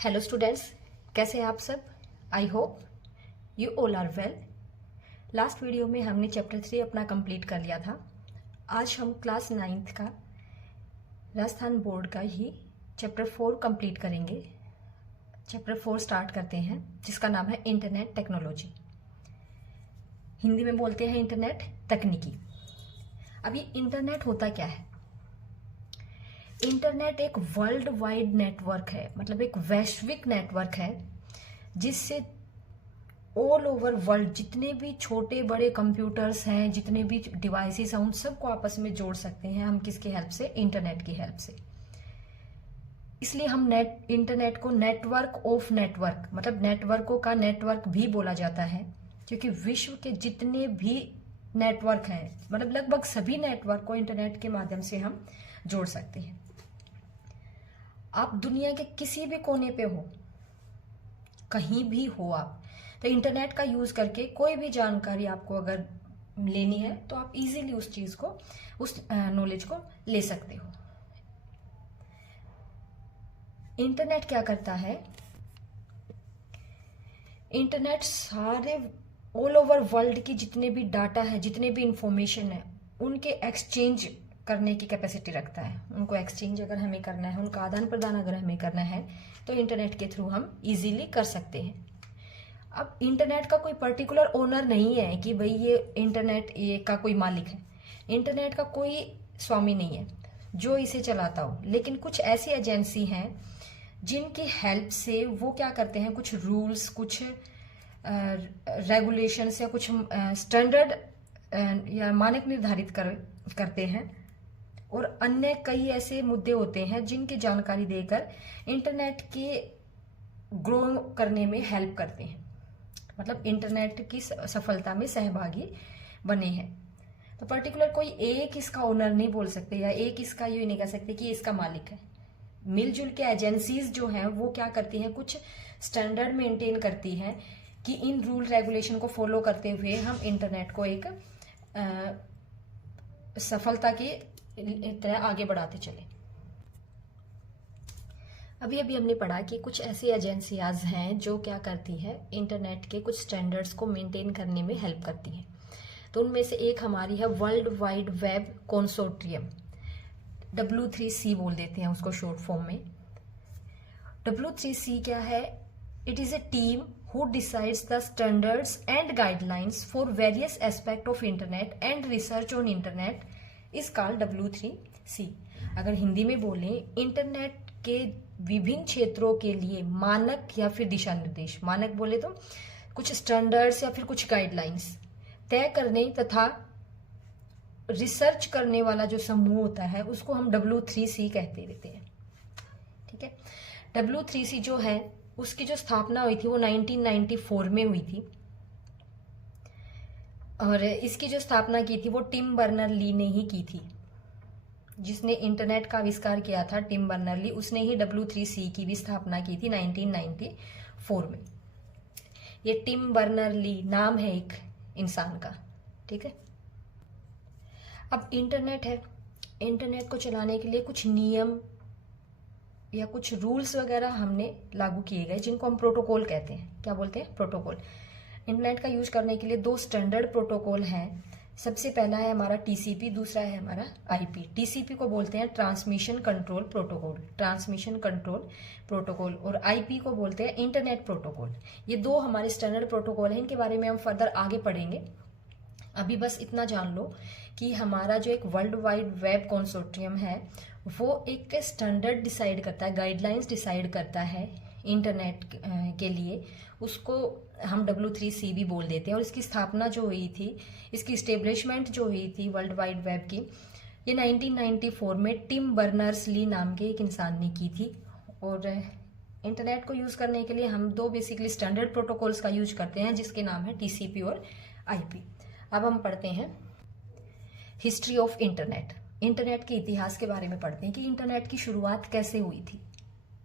Hello students, कैसे हैं आप सब। I hope you all are well. Last video में हमने चैप्टर 3 अपना कंप्लीट कर लिया था। आज हम क्लास 9th का राजस्थान बोर्ड का ही चैप्टर 4 कंप्लीट करेंगे। चैप्टर 4 स्टार्ट करते हैं, जिसका नाम है इंटरनेट टेक्नोलॉजी। हिंदी में बोलते हैं इंटरनेट तकनीकी। अब ये इंटरनेट होता क्या है? इंटरनेट एक वर्ल्ड वाइड नेटवर्क है, मतलब एक वैश्विक नेटवर्क है जिससे ऑल ओवर वर्ल्ड जितने भी छोटे बड़े कंप्यूटर्स हैं, जितने भी डिवाइसेस हैं, उन सबको आपस में जोड़ सकते हैं हम किसकी हेल्प से? इंटरनेट की हेल्प से। इसलिए हम इंटरनेट को नेटवर्क ऑफ नेटवर्क, मतलब नेटवर्कों का नेटवर्क भी बोला जाता है, क्योंकि विश्व के जितने भी नेटवर्क हैं, मतलब लगभग सभी नेटवर्क को इंटरनेट के माध्यम से हम जोड़ सकते हैं। आप दुनिया के किसी भी कोने पे हो, कहीं भी हो आप, तो इंटरनेट का यूज करके कोई भी जानकारी आपको अगर लेनी है तो आप इजीली उस चीज को, उस नॉलेज को ले सकते हो। इंटरनेट क्या करता है? इंटरनेट सारे ऑल ओवर वर्ल्ड की जितने भी डाटा है, जितने भी इंफॉर्मेशन है, उनके एक्सचेंज करने की कैपेसिटी रखता है। उनको एक्सचेंज अगर हमें करना है, उनका आदान प्रदान अगर हमें करना है, तो इंटरनेट के थ्रू हम इजीली कर सकते हैं। अब इंटरनेट का कोई पर्टिकुलर ओनर नहीं है कि भाई ये इंटरनेट ये का कोई मालिक है। इंटरनेट का कोई स्वामी नहीं है जो इसे चलाता हो, लेकिन कुछ ऐसी एजेंसी हैं जिनकी हेल्प से वो क्या करते हैं, कुछ रूल्स, कुछ रेगुलेशंस या कुछ स्टैंडर्ड या मानक निर्धारित करते हैं, और अन्य कई ऐसे मुद्दे होते हैं जिनकी जानकारी देकर इंटरनेट के ग्रो करने में हेल्प करते हैं, मतलब इंटरनेट की सफलता में सहभागी बने हैं। तो पर्टिकुलर कोई एक इसका ओनर नहीं बोल सकते, या एक इसका ये नहीं कह सकते कि इसका मालिक है। मिलजुल के एजेंसीज जो हैं वो क्या करती हैं, कुछ स्टैंडर्ड मेंटेन करती हैं कि इन रूल रेगुलेशन को फॉलो करते हुए हम इंटरनेट को एक सफलता की तरह आगे बढ़ाते चले। अभी अभी हमने पढ़ा कि कुछ ऐसी एजेंसियाज हैं जो क्या करती है, इंटरनेट के कुछ स्टैंडर्ड्स को मेंटेन करने में हेल्प करती हैं। तो उनमें से एक हमारी है world wide web consortium, W3C बोल देते हैं उसको शॉर्ट फॉर्म में। W3C क्या है? It is a team who decides the standards and guidelines for various aspects of internet and research on internet is called W3C। अगर हिंदी में बोलें, इंटरनेट के विभिन्न क्षेत्रों के लिए मानक या फिर दिशा निर्देश, मानक बोले तो कुछ स्टैंडर्ड्स या फिर कुछ गाइडलाइंस तय करने तथा रिसर्च करने वाला जो समूह होता है उसको हम W3C कहते रहते हैं। ठीक है, W3C जो है उसकी जो स्थापना हुई थी वो 1994 में हुई थी, और इसकी जो स्थापना की थी वो टिम बर्नर ली ने ही की थी। जिसने इंटरनेट का आविष्कार किया था, टिम बर्नर ली, उसने ही W3C की भी स्थापना की थी 1994 में। ये टिम बर्नर ली नाम है एक इंसान का। ठीक है, अब इंटरनेट है, इंटरनेट को चलाने के लिए कुछ नियम या कुछ रूल्स वगैरह हमने लागू किए गए, जिनको हम प्रोटोकॉल कहते हैं। क्या बोलते हैं? प्रोटोकॉल। इंटरनेट का यूज करने के लिए दो स्टैंडर्ड प्रोटोकॉल हैं। सबसे पहला है हमारा TCP, दूसरा है हमारा IP। TCP को बोलते हैं transmission control protocol, transmission control protocol, और IP को बोलते हैं इंटरनेट प्रोटोकॉल। ये दो हमारे स्टैंडर्ड प्रोटोकॉल हैं, इनके बारे में हम फर्दर आगे पढ़ेंगे। अभी बस इतना जान लो कि हमारा जो एक वर्ल्ड वाइड वेब कंसोर्टियम है वो एक स्टैंडर्ड डिसाइड करता है, गाइडलाइंस डिसाइड करता है इंटरनेट के लिए, उसको हम W3C भी बोल देते हैं। और इसकी स्थापना जो हुई थी, इसकी इस्टेब्लिशमेंट जो हुई थी वर्ल्ड वाइड वेब की, ये 1994 में टिम बर्नर्स ली नाम के एक इंसान ने की थी। और इंटरनेट को यूज करने के लिए हम दो बेसिकली स्टैंडर्ड प्रोटोकॉल्स का यूज करते हैं, जिसके नाम है TCP और IP। अब हम पढ़ते हैं हिस्ट्री ऑफ इंटरनेट। इंटरनेट के इतिहास के बारे में पढ़ते हैं कि इंटरनेट की शुरुआत कैसे हुई थी।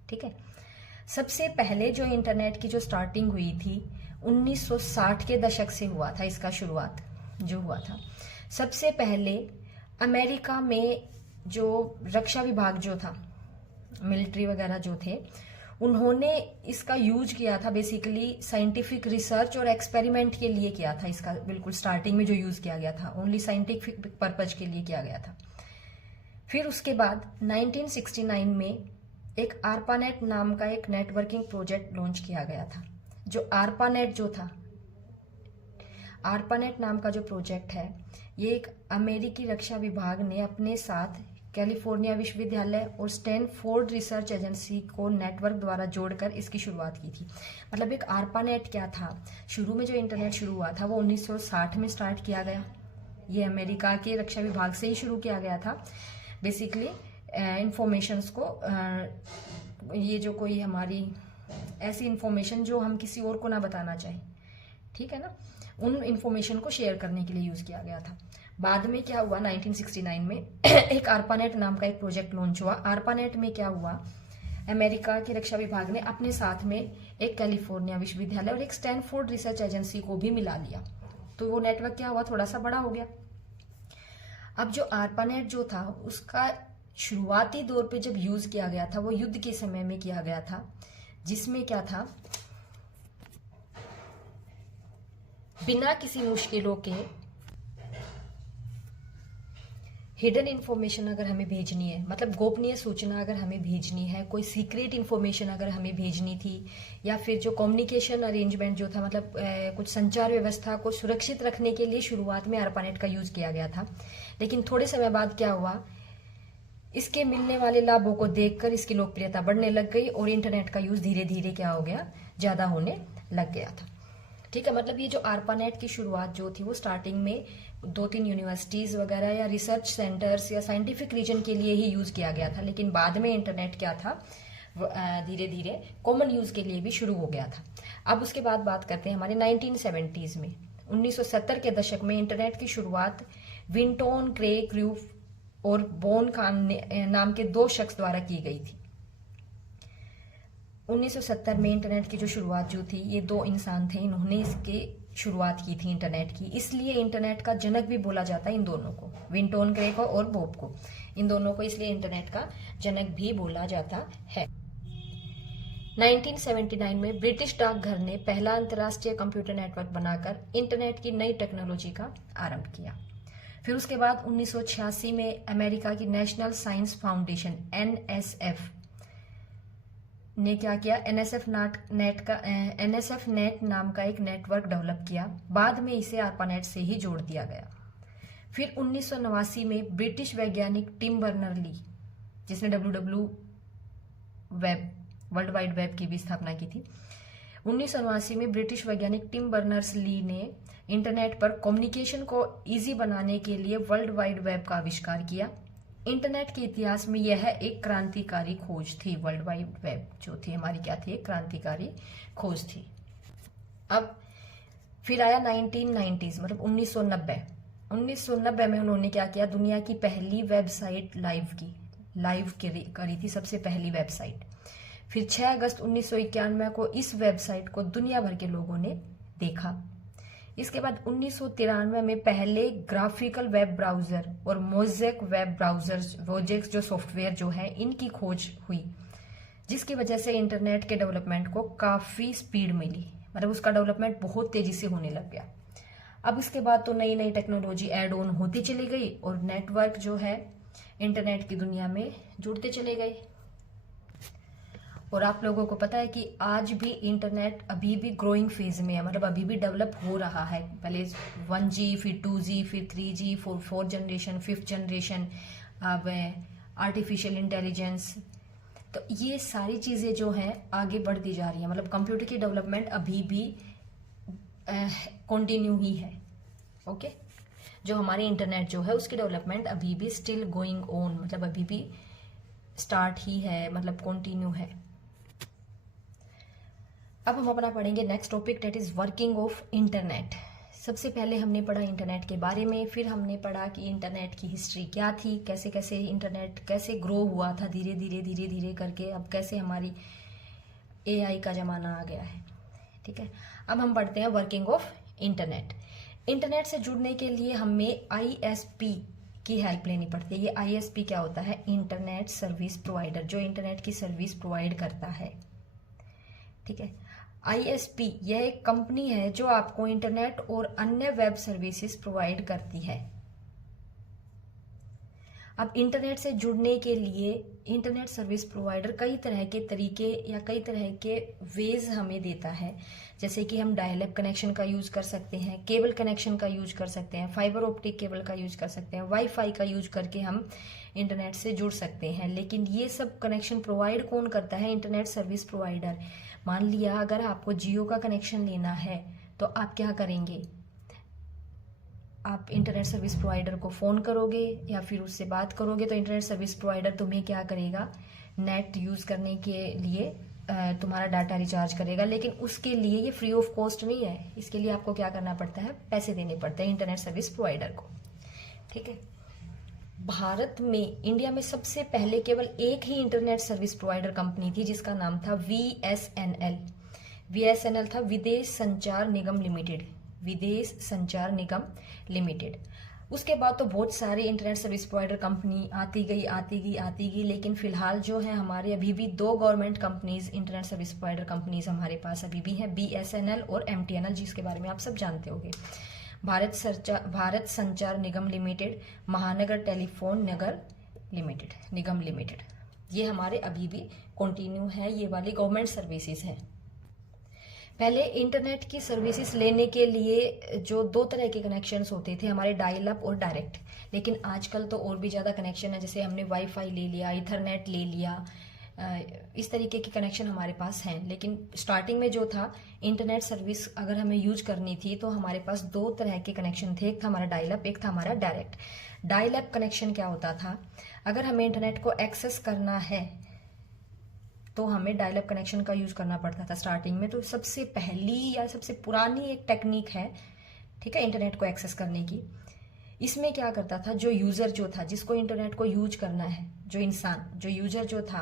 ठीक है, सबसे पहले जो इंटरनेट की जो स्टार्टिंग हुई थी 1960 के दशक से हुआ था। इसका शुरुआत जो हुआ था, सबसे पहले अमेरिका में जो रक्षा विभाग जो था, मिलिट्री वगैरह जो थे, उन्होंने इसका यूज किया था बेसिकली साइंटिफिक रिसर्च और एक्सपेरिमेंट के लिए किया था। इसका बिल्कुल स्टार्टिंग में जो यूज किया गया था ओनली साइंटिफिक पर्पज के लिए किया गया था। फिर उसके बाद 1969 में एक आरपानेट नाम का एक नेटवर्किंग प्रोजेक्ट लॉन्च किया गया था। जो आरपानेट जो था, आरपानेट नाम का जो प्रोजेक्ट है, ये एक अमेरिकी रक्षा विभाग ने अपने साथ कैलिफोर्निया विश्वविद्यालय और स्टैनफोर्ड रिसर्च एजेंसी को नेटवर्क द्वारा जोड़कर इसकी शुरुआत की थी। मतलब एक आरपानेट क्या था, शुरू में जो इंटरनेट शुरू हुआ था वो 1960 में स्टार्ट किया गया। ये अमेरिका के रक्षा विभाग से ही शुरू किया गया था। बेसिकली इंफॉर्मेशंस को ये जो कोई हमारी ऐसी इंफॉर्मेशन जो हम किसी और को ना बताना चाहें, ठीक है ना, उन इंफॉर्मेशन को शेयर करने के लिए यूज किया गया था। बाद में क्या हुआ, 1969 में एक आरपानेट नाम का एक प्रोजेक्ट लॉन्च हुआ। आरपानेट में क्या हुआ, अमेरिका के रक्षा विभाग ने अपने साथ में एक कैलिफोर्निया विश्वविद्यालय और एक स्टैनफोर्ड रिसर्च एजेंसी को भी मिला लिया, तो वो नेटवर्क क्या हुआ, थोड़ा सा बड़ा हो गया। अब जो आरपानेट जो था उसका शुरुआती दौर पे जब यूज किया गया था वो युद्ध के समय में किया गया था, जिसमें क्या था, बिना किसी मुश्किलों के हिडन इन्फॉर्मेशन अगर हमें भेजनी है, मतलब गोपनीय सूचना अगर हमें भेजनी है, कोई सीक्रेट इन्फॉर्मेशन अगर हमें भेजनी थी, या फिर जो कम्युनिकेशन अरेंजमेंट जो था, मतलब कुछ संचार व्यवस्था को सुरक्षित रखने के लिए शुरुआत में आरपानेट का यूज किया गया था। लेकिन थोड़े समय बाद क्या हुआ, इसके मिलने वाले लाभों को देखकर इसकी लोकप्रियता बढ़ने लग गई और इंटरनेट का यूज धीरे धीरे क्या हो गया, ज्यादा होने लग गया था। ठीक है, मतलब ये जो आरपानेट की शुरुआत जो थी वो स्टार्टिंग में 2-3 यूनिवर्सिटीज वगैरह या रिसर्च सेंटर्स या साइंटिफिक रीजन के लिए ही यूज किया गया था, लेकिन बाद में इंटरनेट क्या था, धीरे धीरे कॉमन यूज के लिए भी शुरू हो गया था। अब उसके बाद बात करते हैं हमारे 1970s में। 1970 के दशक में इंटरनेट की शुरुआत विंटोन क्रे क्रूफ और बोन खान नाम के 2 शख्स द्वारा की गई थी। 1970 में इंटरनेट की जो शुरुआत जो थी, ये 2 इंसान थे, इन्होंने इसकी शुरुआत की थी इंटरनेट की, इसलिए इंटरनेट का जनक भी बोला जाता है इन दोनों को, विंटोन क्रे को और बॉब को, इन दोनों को इसलिए इंटरनेट का जनक भी बोला जाता है। 1979 में ब्रिटिश डाकघर ने पहला अंतर्राष्ट्रीय कंप्यूटर नेटवर्क बनाकर इंटरनेट की नई टेक्नोलॉजी का आरंभ किया। फिर उसके बाद 1986 में अमेरिका की नेशनल साइंस फाउंडेशन NSF ने क्या किया, NSF नेट नाम का एक नेटवर्क डेवलप किया। बाद में इसे आरपानेट से ही जोड़ दिया गया। फिर 1989 में ब्रिटिश वैज्ञानिक टिम बर्नर-ली, जिसने वर्ल्ड वाइड वेब की भी स्थापना की थी, 1989 में ब्रिटिश वैज्ञानिक टिम बर्नर्स-ली ने इंटरनेट पर कम्युनिकेशन को इजी बनाने के लिए वर्ल्ड वाइड वेब का आविष्कार किया। इंटरनेट के इतिहास में यह एक क्रांतिकारी खोज थी। वर्ल्ड वाइड वेब जो थी हमारी क्या थी, एक क्रांतिकारी खोज थी। अब फिर आया 1990s, मतलब 1990 में उन्होंने क्या किया, दुनिया की पहली वेबसाइट लाइव करी थी, सबसे पहली वेबसाइट। फिर 6 अगस्त 1991 को इस वेबसाइट को दुनिया भर के लोगों ने देखा। इसके बाद 1993 में पहले ग्राफिकल वेब ब्राउजर और मोज़ेक वेब ब्राउजर्स, वोजेक्स जो सॉफ्टवेयर जो है, इनकी खोज हुई, जिसकी वजह से इंटरनेट के डेवलपमेंट को काफी स्पीड मिली, मतलब उसका डेवलपमेंट बहुत तेजी से होने लग गया। अब इसके बाद तो नई नई टेक्नोलॉजी ऐड ऑन होती चली गई और नेटवर्क जो है इंटरनेट की दुनिया में जुड़ते चले गए। और आप लोगों को पता है कि आज भी इंटरनेट अभी भी ग्रोइंग फेज में है, मतलब अभी भी डेवलप हो रहा है। पहले 1G, फिर 2G, फिर 3G, 4 जनरेशन, 5th जनरेशन, अब आर्टिफिशियल इंटेलिजेंस, तो ये सारी चीजें जो हैं आगे बढ़ती जा रही है। मतलब कंप्यूटर की डेवलपमेंट अभी भी कंटिन्यू ही है। ओके, जो हमारे इंटरनेट जो है उसकी डेवलपमेंट अभी भी स्टिल गोइंग ऑन, मतलब अभी भी स्टार्ट ही है, मतलब कंटिन्यू है। अब हम अपना पढ़ेंगे next topic, that is working of internet. सबसे पहले हमने पढ़ा इंटरनेट के बारे में, फिर हमने पढ़ा कि इंटरनेट की हिस्ट्री क्या थी, कैसे कैसे इंटरनेट कैसे ग्रो हुआ था धीरे धीरे करके, अब कैसे हमारी AI का ज़माना आ गया है। ठीक है, अब हम पढ़ते हैं वर्किंग ऑफ इंटरनेट। इंटरनेट से जुड़ने के लिए हमें ISP की हेल्प लेनी पड़ती है। ये ISP क्या होता है, इंटरनेट सर्विस प्रोवाइडर, जो इंटरनेट की सर्विस प्रोवाइड करता है। ठीक है। ISP यह एक कंपनी है जो आपको इंटरनेट और अन्य वेब सर्विसेज प्रोवाइड करती है। अब इंटरनेट से जुड़ने के लिए इंटरनेट सर्विस प्रोवाइडर कई तरह के तरीके या कई तरह के वेज हमें देता है, जैसे कि हम डायल अप कनेक्शन का यूज कर सकते हैं, केबल कनेक्शन का यूज कर सकते हैं, फाइबर ऑप्टिक केबल का यूज कर सकते हैं, वाईफाई का यूज करके हम इंटरनेट से जुड़ सकते हैं। लेकिन ये सब कनेक्शन प्रोवाइड कौन करता है? Internet service provider. मान लिया अगर आपको जियो का कनेक्शन लेना है तो आप क्या करेंगे? आप इंटरनेट सर्विस प्रोवाइडर को फ़ोन करोगे या फिर उससे बात करोगे, तो इंटरनेट सर्विस प्रोवाइडर तुम्हें क्या करेगा? नेट यूज़ करने के लिए तुम्हारा डाटा रिचार्ज करेगा। लेकिन उसके लिए ये फ्री ऑफ कॉस्ट नहीं है, इसके लिए आपको क्या करना पड़ता है? पैसे देने पड़ते हैं इंटरनेट सर्विस प्रोवाइडर को। ठीक है। भारत में, इंडिया में सबसे पहले केवल एक ही इंटरनेट सर्विस प्रोवाइडर कंपनी थी जिसका नाम था VSNL। VSNL था विदेश संचार निगम लिमिटेड, विदेश संचार निगम लिमिटेड। उसके बाद तो बहुत सारे इंटरनेट सर्विस प्रोवाइडर कंपनी आती गई, लेकिन फिलहाल जो है हमारे अभी भी 2 government companies internet service provider companies हमारे पास अभी भी हैं, BSNL और MTNL, जिसके बारे में आप सब जानते होंगे। भारत संचार निगम लिमिटेड, महानगर टेलीफोन निगम लिमिटेड, ये हमारे अभी भी कंटिन्यू है, ये वाली गवर्नमेंट सर्विसेज है। पहले इंटरनेट की सर्विसेज लेने के लिए जो 2 तरह के कनेक्शंस होते थे हमारे, डायल अप और डायरेक्ट। लेकिन आजकल तो और भी ज़्यादा कनेक्शन है, जैसे हमने वाईफाई ले लिया, इथरनेट ले लिया, इस तरीके के कनेक्शन हमारे पास हैं। लेकिन स्टार्टिंग में जो था इंटरनेट सर्विस अगर हमें यूज करनी थी तो हमारे पास 2 तरह के कनेक्शन थे, एक था हमारा डायल अप, एक था हमारा डायरेक्ट। डायल अप कनेक्शन क्या होता था? अगर हमें इंटरनेट को एक्सेस करना है तो हमें डायल अप कनेक्शन का यूज करना पड़ता था स्टार्टिंग में। तो सबसे पहली या सबसे पुरानी एक टेक्निक है, ठीक है, इंटरनेट को एक्सेस करने की। इसमें क्या करता था, जो यूजर जो था, जिसको इंटरनेट को यूज करना है, जो इंसान, जो यूजर जो था,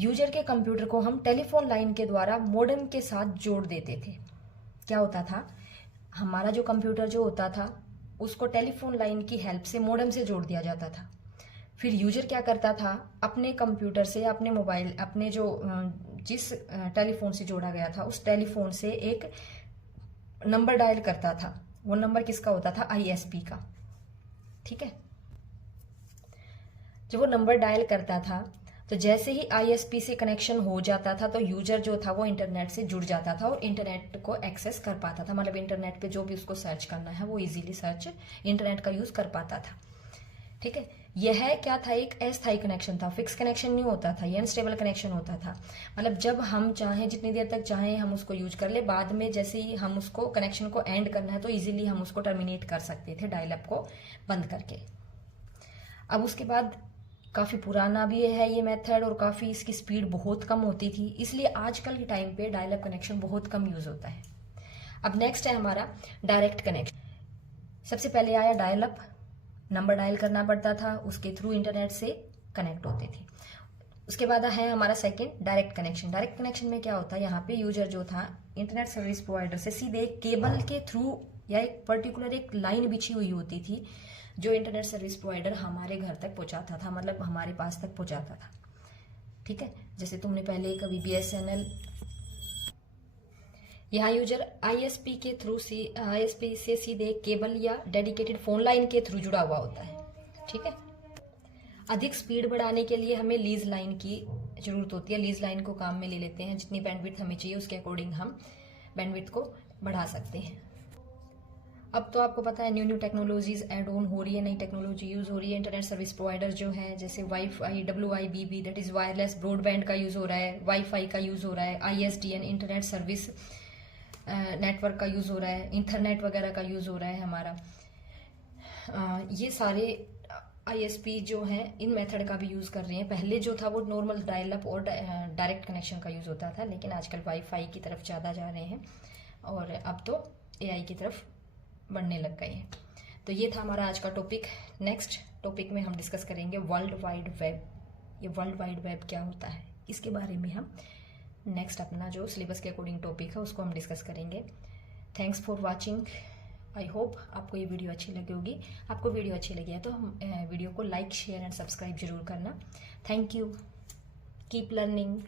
यूजर के कंप्यूटर को हम टेलीफोन लाइन के द्वारा मॉडेम के साथ जोड़ देते थे। क्या होता था? हमारा जो कंप्यूटर जो होता था उसको टेलीफोन लाइन की हेल्प से मॉडेम से जोड़ दिया जाता था। फिर यूजर क्या करता था, अपने कंप्यूटर से, अपने मोबाइल, अपने जो जिस टेलीफोन से जोड़ा गया था उस टेलीफोन से एक नंबर डायल करता था। वो नंबर किसका होता था? ISP का। ठीक है। जब वो नंबर डायल करता था तो जैसे ही ISP से कनेक्शन हो जाता था तो यूजर जो था वो इंटरनेट से जुड़ जाता था और इंटरनेट को एक्सेस कर पाता था। मतलब इंटरनेट पे जो भी उसको सर्च करना है वो इजीली सर्च इंटरनेट का यूज कर पाता था। ठीक है। यह क्या था? एक अस्थायी कनेक्शन था, फिक्स कनेक्शन नहीं होता था, ये अनस्टेबल कनेक्शन होता था। मतलब जब हम चाहें, जितनी देर तक चाहें हम उसको यूज कर ले, बाद में जैसे ही हम उसको कनेक्शन को एंड करना है तो इजीली हम उसको टर्मिनेट कर सकते थे डायल अप को बंद करके। अब उसके बाद काफ़ी पुराना भी है ये मेथड और काफ़ी इसकी स्पीड बहुत कम होती थी, इसलिए आजकल के टाइम पे डायल अप कनेक्शन बहुत कम यूज होता है। अब नेक्स्ट है हमारा डायरेक्ट कनेक्शन। सबसे पहले आया डायल अप, नंबर डायल करना पड़ता था, उसके थ्रू इंटरनेट से कनेक्ट होते थे। उसके बाद है हमारा second direct connection. Direct connection में क्या होता है? यहाँ पे यूजर जो था इंटरनेट सर्विस प्रोवाइडर से सीधे केबल के थ्रू या एक पर्टिकुलर एक लाइन बिछी हुई होती थी जो इंटरनेट सर्विस प्रोवाइडर हमारे घर तक पहुंचाता था, मतलब हमारे पास तक पहुंचाता था। ठीक है। जैसे तुमने पहले कभी BSNL, यहाँ यूजर ISP के थ्रू से, ISP से सीधे केबल या डेडिकेटेड फोन लाइन के थ्रू जुड़ा हुआ होता है। ठीक है। अधिक स्पीड बढ़ाने के लिए हमें लीज लाइन की जरूरत होती है। लीज लाइन को काम में ले लेते हैं, जितनी बैंडविड्थ हमें चाहिए उसके अकॉर्डिंग हम बैंडविड्थ को बढ़ा सकते हैं। अब तो आपको पता है न्यू टेक्नोलॉजीज ऐड ऑन हो रही है, नई टेक्नोलॉजी यूज हो रही है। इंटरनेट सर्विस प्रोवाइडर जो है, जैसे wifi, WIBB that is wireless broadband का यूज हो रहा है, वाईफाई का यूज हो रहा है, ISDN इंटरनेट सर्विस नेटवर्क का यूज हो रहा है, इंटरनेट वगैरह का यूज हो रहा है हमारा। ये सारे ISP जो हैं इन मेथड का भी यूज कर रहे हैं। पहले जो था वो नॉर्मल डायल अप और डायरेक्ट कनेक्शन का यूज होता था, लेकिन आजकल वाईफाई की तरफ ज़्यादा जा रहे हैं और अब तो AI की तरफ बढ़ने लग गए हैं। तो ये था हमारा आज का टॉपिक। नेक्स्ट टॉपिक में हम डिस्कस करेंगे वर्ल्ड वाइड वेब। ये वर्ल्ड वाइड वेब क्या होता है इसके बारे में हम नेक्स्ट अपना जो सिलेबस के अकॉर्डिंग टॉपिक है उसको हम डिस्कस करेंगे। Thanks for watching. I hope आपको ये वीडियो अच्छी लगी होगी। आपको वीडियो अच्छी लगी है तो हम वीडियो को लाइक, शेयर एंड सब्सक्राइब जरूर करना। Thank you. Keep learning.